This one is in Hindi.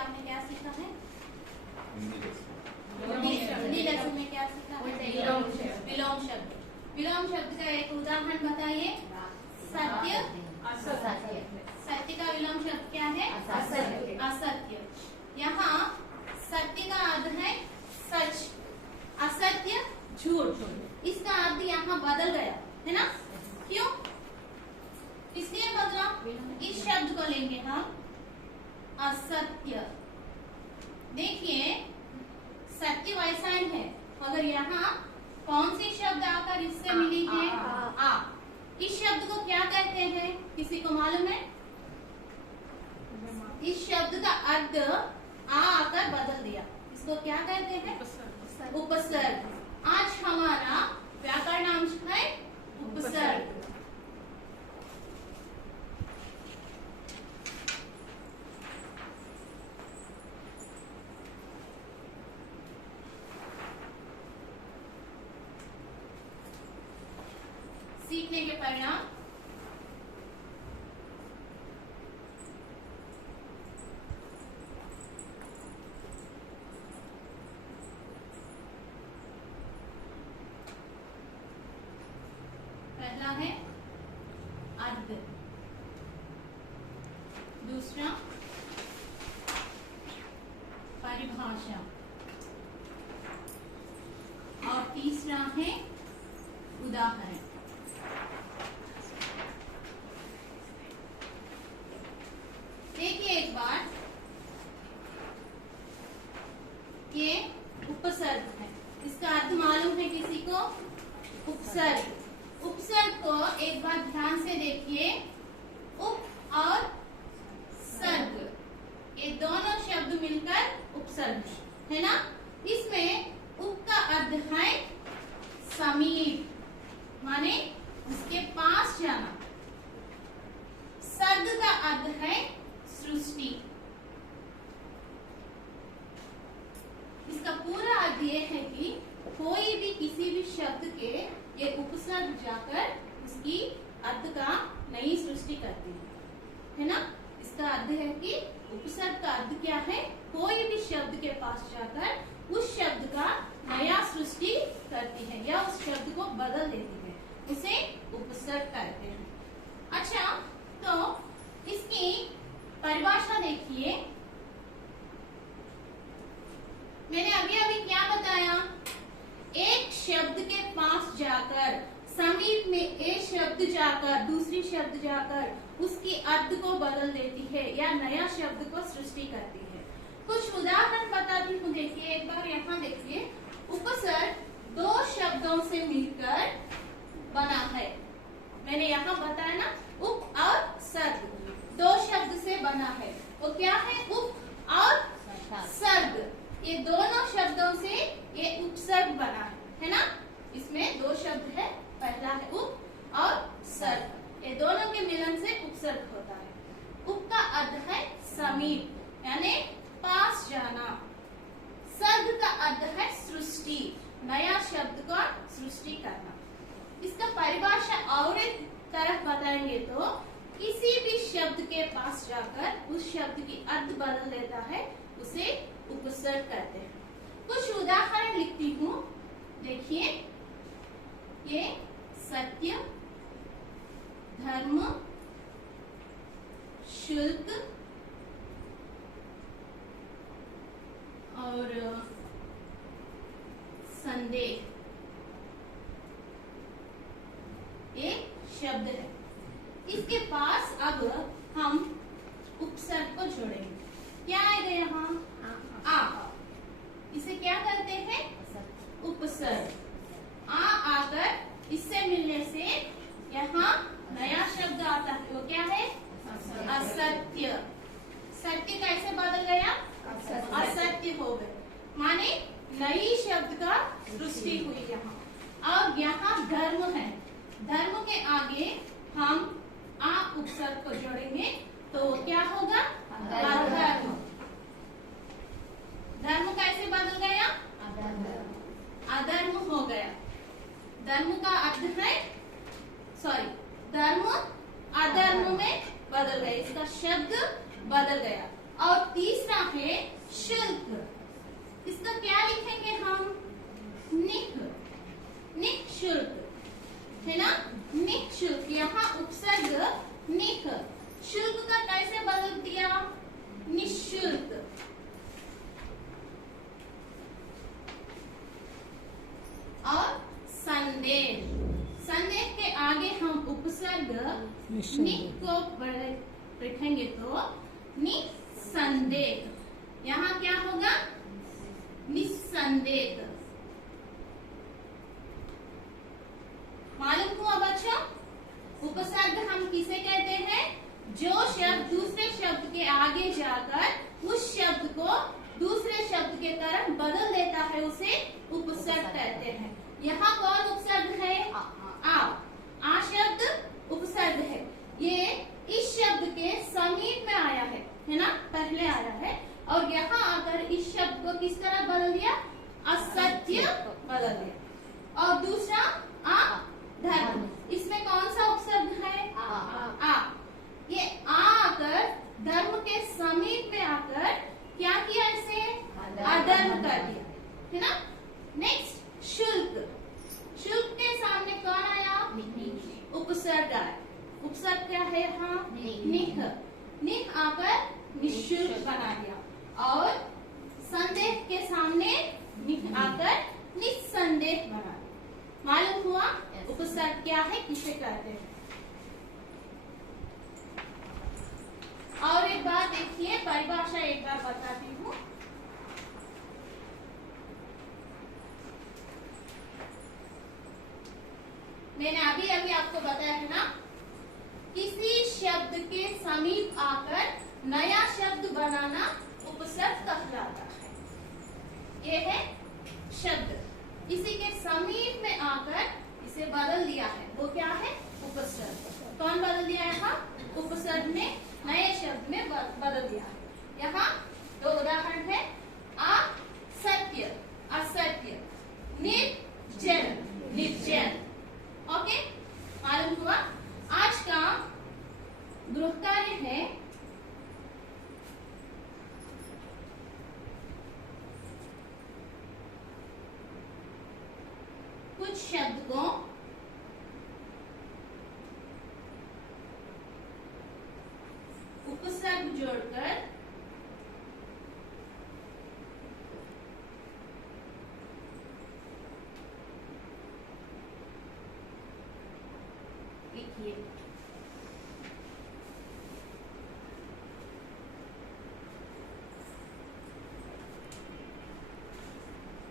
आपने क्या सीखा है? हिंदी हिंदी लेसन में क्या सीखा है? विलोम शब्द। विलोम शब्द का एक उदाहरण बताइए। सत्य, असत्य, सत्य का विलोम शब्द क्या है? असत्य, असत्य। यहाँ सत्य का अर्थ है सच, असत्य झूठ। इसका अर्थ यहाँ बदल गया है ना? क्यों? इसलिए बदला, इस शब्द को लेंगे हम असत्य। देखिए सत्य वैसा ही है, मगर यहाँ कौन सी शब्द आकर इससे मिली है? आ। इस शब्द को क्या कहते हैं, किसी को मालूम है? इस शब्द का अर्थ आ आकर बदल दिया, इसको क्या कहते हैं? उपसर्ग। आज हमारा व्याकरणांश है उपसर्ग। सीखने के परिणाम पहला है अर्थ, दूसरा परिभाषा और तीसरा है उदाहरण। देखिए एक बार, ये उपसर्ग है, इसका अर्थ मालूम है किसी को? उपसर्ग। उपसर्ग को एक बार ध्यान से देखिए। उप और सर्ग, ये दोनों शब्द मिलकर उपसर्ग है ना? इसमें उप का अर्थ है समीप, माने उसके पास जाना। सर्ग का अर्थ है सृष्टि। इसका पूरा अर्थ ये है कि कोई भी किसी भी शब्द के ये उपसर्ग जाकर उसकी अर्थ का नई सृष्टि करती है ना? इसका अर्थ है कि उपसर्ग का अर्थ क्या है? कोई भी शब्द के पास जाकर उस शब्द का नया सृष्टि करती है या उस शब्द को बदल देती है, उसे उपसर्ग कहते हैं। अच्छा, तो इसकी परिभाषा देखिए। मैंने अभी अभी क्या बताया? एक शब्द के पास जाकर, समीप में एक शब्द जाकर दूसरी शब्द जाकर उसकी अर्थ को बदल देती है या नया शब्द को सृष्टि करती है। कुछ उदाहरण बताती हूँ। देखिए एक बार यहाँ देखिए, उपसर्ग दो शब्दों से मिलकर बना है। मैंने यहाँ बताया ना, उप और सर्ग दो शब्द से बना है। वो क्या है? उप और सर्ग। ये दोनों शब्दों से ये उपसर्ग बना है ना? इसमें दो शब्द है, पहला है उप और सर्ग। ये दोनों के मिलन से उपसर्ग होता है। उप का अर्थ है समीप, यानी पास जाना। सर्ग का अर्थ है सृष्टि, नया शब्द का सृष्टि करना। इसका परिभाषा और एक तरह बताएंगे तो किसी भी शब्द के पास जाकर उस शब्द की अर्थ बदल देता है, उसे उपसर्ग कहते हैं। कुछ उदाहरण लिखती हूँ। देखिए, ये सत्य, धर्म, शुल्क और संदेह, ये शब्द है। इसके पास अब हम उपसर्ग को जोड़ेंगे। क्या आएगा यहाँ? आ। इसे क्या करते हैं? उपसर्ग। आ आकर इससे मिलने से यहाँ नया शब्द आता है, वो क्या है? असत्य। सत्य कैसे बदल गया? असत्य हो गए, माने नई शब्द का सृष्टि हुई यहाँ। और यहाँ धर्म है, धर्म के आगे हम आ उपसर्ग को जोड़ेंगे तो क्या होगा? अधर्म। धर्म कैसे बदल गया? अधर्म हो गया। धर्म का अर्थ है, धर्म अधर्म में बदल गया, इसका शब्द बदल गया। और तीसरा है शुल्क। इसका क्या लिखेंगे हम? निः, निःशुल्क है ना, निःशुल्क। यहाँ उपसर्ग निः, शुल्क का कैसे बदल दिया? निःशुल्क। और संदेश, संदेश के आगे हम उपसर्ग नि को रखेंगे तो निसंदेह। यहाँ क्या होगा? निसंदेह। मालूम हुआ बच्चों? उपसर्ग हम किसे कहते हैं? जो शब्द दूसरे शब्द के आगे जाकर उस शब्द को दूसरे शब्द के तरफ बदल देता है, उसे उपसर्ग कहते हैं। यहाँ कौन उपसर्ग है? आ शब्द उपसर्ग है। ये इस शब्द के समीप में आया है ना, पहले आया है, और यहाँ आकर इस शब्द को किस तरह बदल दिया? असत्य बदल दिया। और दूसरा धर्म, इसमें कौन सा उपसर्ग है? आ। ये आकर धर्म के समीप में आकर क्या किया? इसे अधर्म कर दिया है ना। नेक्स्ट शुल्क, शुल्क के सामने कौन आया? उपसर्ग आया। उपसर्ग क्या है? हाँ, निः, निः आकर निःशुल्क बना दिया। और संदेह के सामने निः आकर निस्संदेह बना दिया। मालूम हुआ उपसर्ग क्या है, किसे कहते हैं? और एक बार देखिए, परिभाषा एक बार बताती हूँ। मैंने अभी अभी आपको बताया है ना, किसी शब्द के समीप आकर नया शब्द बनाना उपसर्ग कहलाता है। ये है शब्द, किसी के समीप में आकर इसे बदल दिया है, वो क्या है? उपसर्ग। कौन बदल दिया है? यहाँ उपसर्ग ने नए शब्द में बदल दिया है। यहाँ दो उदाहरण है। असत्य, असत्य। निर्जन, निर्जन। ओके, मालूम हुआ? आज का गृह कार्य है कुछ शब्द को